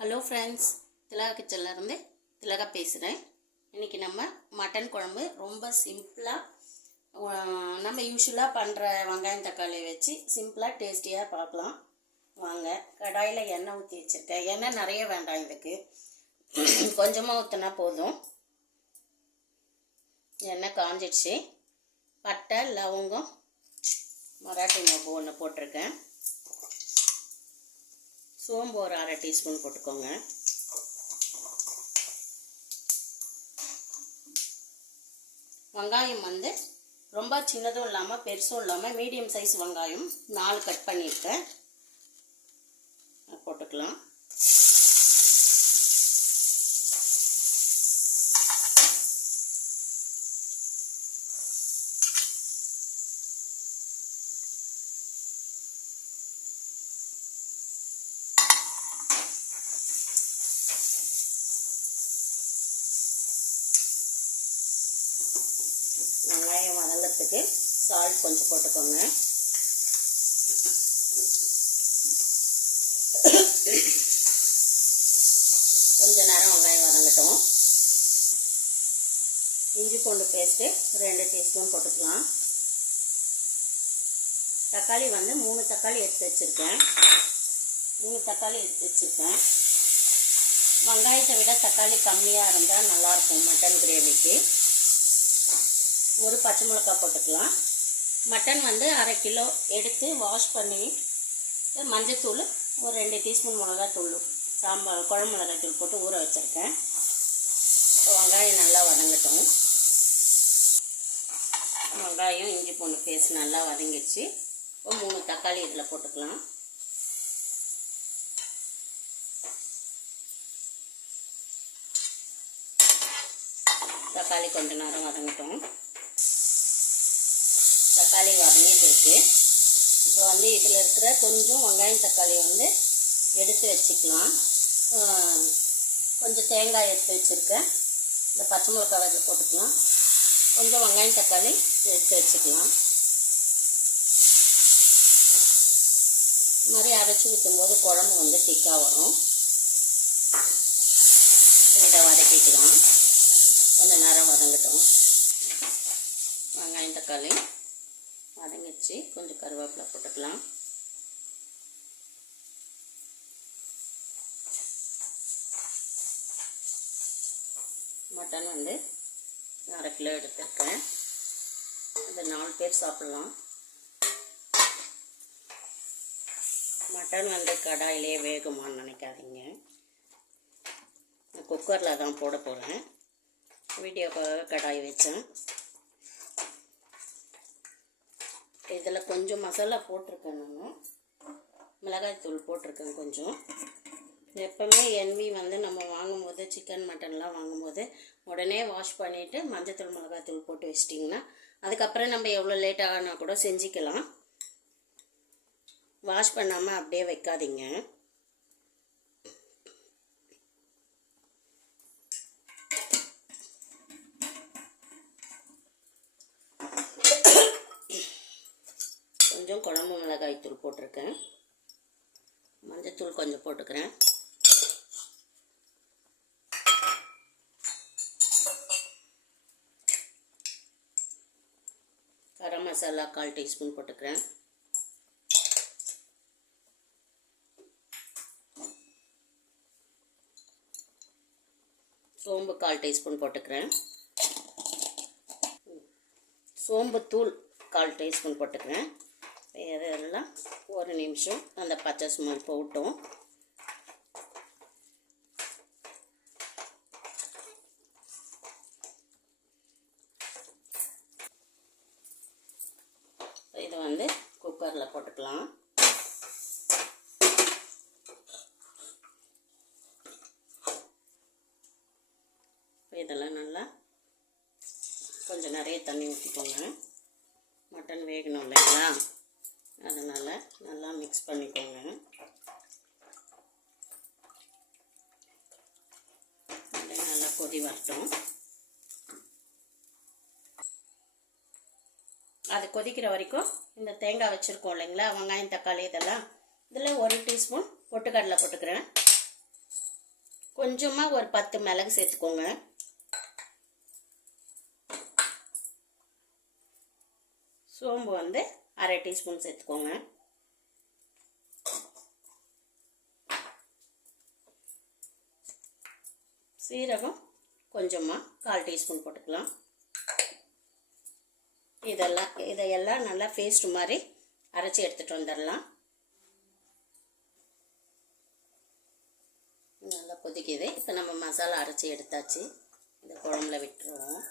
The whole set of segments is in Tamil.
ஹலோ ஃப்ரெண்ட்ஸ் திலகா கிச்சன்லேருந்து திலகா பேசுகிறேன் இன்றைக்கி நம்ம மட்டன் குழம்பு ரொம்ப சிம்பிளாக நம்ம யூஸ்வலாக பண்ணுற வெங்காயம் தக்காளி வச்சு சிம்பிளாக டேஸ்டியாக பார்க்கலாம். வாங்க கடாயில் எண்ணெய் ஊற்றி வச்சுருக்கேன். எண்ணெய் நிறைய வேண்டாம் இதுக்கு. கொஞ்சமாக ஊற்றினா போதும். எண்ணெய் காஞ்சிடுச்சு. பட்டை லவங்கம் மராட்டி மொப்பு ஒன்று போட்டிருக்கேன். சோம்பு ஒரு அரை டீஸ்பூன் போட்டுக்கோங்க. வெங்காயம் வந்து ரொம்ப சின்னதும் இல்லாமல் பெருசும் இல்லாமல் மீடியம் சைஸ் வெங்காயம் நாலு கட் பண்ணியிருக்கேன். போட்டுக்கலாம். வெங்காயம் வதங்கிறதுக்கு சால்ட் கொஞ்சம் போட்டுக்கோங்க. கொஞ்ச நேரம் வெங்காயம் வதங்கட்டும். இஞ்சி பூண்டு பேஸ்ட்டு ரெண்டு டீஸ்பூன் போட்டுக்கலாம். தக்காளி வந்து மூணு தக்காளி எடுத்து வச்சுருக்கேன். மூணு தக்காளி எடுத்து வச்சுருக்கேன். வெங்காயத்தை விட தக்காளி கம்மியாக இருந்தால் நல்லாயிருக்கும் மட்டன் கிரேவிக்கு ஒரு பச்சை மிளகாய் போட்டுக்கலாம். மட்டன் வந்து அரை கிலோ எடுத்து வாஷ் பண்ணி மஞ்சத்தூள் ஒரு ரெண்டு டீஸ்பூன் மிளகாத்தூள் சாம்பார் குழம்பு மிளகாத்தூள் போட்டு ஊற வச்சுருக்கேன். வெங்காயம் நல்லா வதங்கட்டும். வெங்காயம் இஞ்சி பூண்டு பேஸ்ட் நல்லா வதங்கிடுச்சு. ஒரு மூணு தக்காளி இதில் போட்டுக்கலாம். தக்காளி கொஞ்ச நேரம் வதங்கட்டும். தக்காளி வதங்கிட்டு இருக்கு. இப்போ வந்து இதில் இருக்கிற கொஞ்சம் வெங்காயம் தக்காளி வந்து எடுத்து வச்சுக்கலாம். கொஞ்சம் தேங்காய் எடுத்து வச்சுருக்கேன். இந்த பச்சை மிளகாய் இதில் போட்டுக்கலாம். கொஞ்சம் வெங்காயம் தக்காளி எடுத்து வச்சுக்கலாம். இது மாதிரி அரைச்சி ஊற்றும்போது குழம்பு வந்து திக்காக வரும். இதை வதக்கிக்கலாம். கொஞ்சம் நேரம் வதங்கட்டும். வெங்காயம் தக்காளி. வதங்கிச்சு கொஞ்சம் கருவேப்பிலை போட்டுக்கலாம். மட்டன் வந்து அரை கிலோ எடுத்திருக்கேன். இது நாலு பேர் சாப்பிட்லாம். மட்டன் வந்து கடாயிலே வேகுமான்னு நினைக்காதீங்க. நான் குக்கரில் தான் போட போகிறேன் வீடியோக்காக கடாய் வச்சேன். இதில் கொஞ்சம் மசாலா போட்டிருக்கேன் நான். மிளகாய்த்தூள் போட்டிருக்கேன் கொஞ்சம். எப்போவுமே என்வி வந்து நம்ம வாங்கும்போது சிக்கன் மட்டன்லாம் வாங்கும்போது உடனே வாஷ் பண்ணிவிட்டு மஞ்சத்தூள் மிளகாய்த்தூள் போட்டு வச்சிட்டிங்கன்னா அதுக்கப்புறம் நம்ம எவ்வளோ லேட் ஆகினா கூட செஞ்சுக்கலாம். வாஷ் பண்ணாமல் அப்படியே வைக்காதீங்க. கொஞ்சம் குழம்பு மிளகாய் தூள் போட்டிருக்கேன். மஞ்சத்தூள் கொஞ்சம் போட்டுக்கிறேன். கரம் மசாலா கால் டீஸ்பூன் போட்டுக்கிறேன். சோம்பு கால் டீஸ்பூன் போட்டுக்கிறேன். சோம்பு தூள் கால் டீஸ்பூன் போட்டுக்கிறேன். இதெல்லாம் ஒரு நிமிஷம் அந்த பச்சை ஸ்மெல் போட்டோம். இதை வந்து குக்கரில் போட்டுக்கலாம். இதெல்லாம் நல்லா கொஞ்சம் நிறைய தண்ணி ஊற்றிக்கோங்க மட்டன் வேகணும் இல்லைங்களா? அதனால் நல்லா மிக்ஸ் பண்ணிக்கோங்க. அப்படியே நல்லா கொதி வரட்டும். அது கொதிக்கிற வரைக்கும் இந்த தேங்காய் வச்சுருக்கோம் இல்லைங்களா? வெங்காயம் தக்காளி இதெல்லாம். இதில் ஒரு டீஸ்பூன் பொட்டுக்கடலை போட்டுக்கிறேன். கொஞ்சமாக ஒரு பத்து மிளகு சேர்த்துக்கோங்க. சோம்பு வந்து அரை டீஸ்பூன் சேர்த்துக்கோங்க. சீரகம் கொஞ்சமாக கால் டீஸ்பூன் போட்டுக்கலாம். இதெல்லாம் இதையெல்லாம் நல்லா பேஸ்ட் மாதிரி அரைச்சி எடுத்துகிட்டு வந்துடலாம். நல்லா கொதிக்குது. இப்போ நம்ம மசாலா அரைச்சி எடுத்தாச்சு. இந்த குழம்புல விட்டுருவோம்.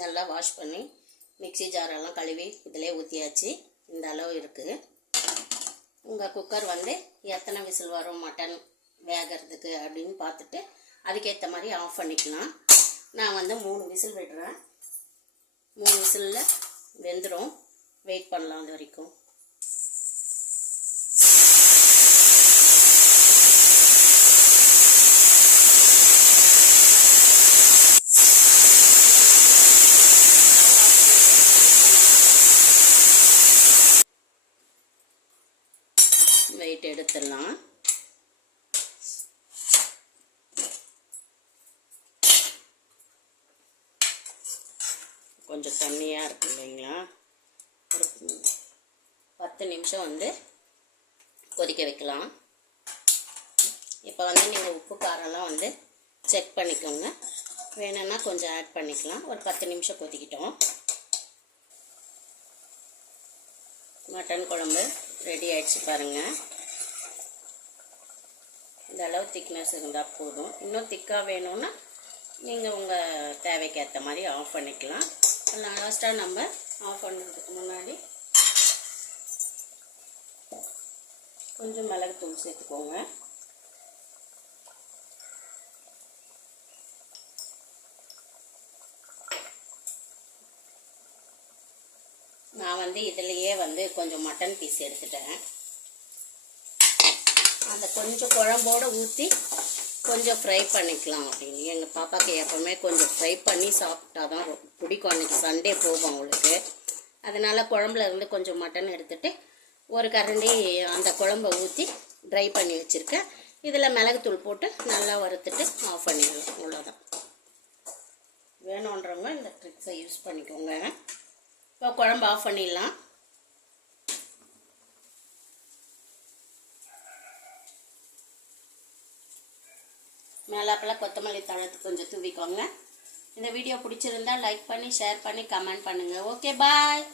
நல்லா வாஷ் பண்ணி மிக்ஸி ஜாரெல்லாம் கழுவி இதிலே ஊற்றியாச்சு இந்த அளவு இருக்குது உங்கள் குக்கர் வந்து எத்தனை விசில் வரும் மட்டன் வேகிறதுக்கு அப்படின்னு பார்த்துட்டு அதுக்கேற்ற மாதிரி ஆஃப் பண்ணிக்கலாம். நான் வந்து மூணு விசில் விடுறேன். மூணு விசிலில் வெந்துடும் வெயிட் பண்ணலாம் அது வரைக்கும். வெயிட் எடுத்துடலாம். கொஞ்சம் தண்ணியாக இருக்கு இல்லைங்களா? ஒரு பத்து நிமிஷம் வந்து கொதிக்க வைக்கலாம். இப்போ வந்து நீங்கள் உப்பு காரம்லாம் வந்து செக் பண்ணிக்கோங்க. வேணும்னா கொஞ்சம் ஆட் பண்ணிக்கலாம். ஒரு பத்து நிமிஷம் கொதிக்கிட்டோம். மட்டன் குழம்பு. ரெடி ஆயிடுச்சு பாருங்கள் இந்த அளவு திக்னஸ் இருந்தால் போதும். இன்னும் திக்காக வேணும்னா நீங்கள் உங்கள் தேவைக்கு ஏற்ற மாதிரி ஆஃப் பண்ணிக்கலாம். லாஸ்ட்டாக நம்ம ஆஃப் பண்ணுறதுக்கு முன்னாடி கொஞ்சம் மிளகுத்தூள் சேர்த்துக்கோங்க நான் வந்து இதுலேயே வந்து கொஞ்சம் மட்டன் பீஸ் எடுத்துட்டேன். அந்த கொஞ்சம் குழம்போடு ஊற்றி கொஞ்சம் ஃப்ரை பண்ணிக்கலாம் அப்படின்னு. எங்கள் பாப்பாவுக்கு எப்போவுமே கொஞ்சம் ஃப்ரை பண்ணி சாப்பிட்டா தான் பிடிக்கும். அன்றைக்கி சண்டே போகும் அவங்களுக்கு. அதனால் குழம்புல இருந்து கொஞ்சம் மட்டன் எடுத்துகிட்டு ஒரு கரண்டி அந்த குழம்ப ஊற்றி ட்ரை பண்ணி வச்சுருக்கேன். இதில் மிளகுத்தூள் போட்டு நல்லா வறுத்துட்டு ஆஃப் பண்ணிடலாம். அவ்வளோதான் வேணுன்றவங்க இந்த ட்ரிக்ஸை யூஸ் பண்ணிக்கோங்க. இப்போ குழம்பு ஆஃப் பண்ணிடலாம். மேலாப்பில் கொத்தமல்லி தழத்து கொஞ்சம் தூவிக்கோங்க. இந்த வீடியோ பிடிச்சிருந்தா லைக் பண்ணி ஷேர் பண்ணி கமெண்ட் பண்ணுங்கள் ஓகே பாய்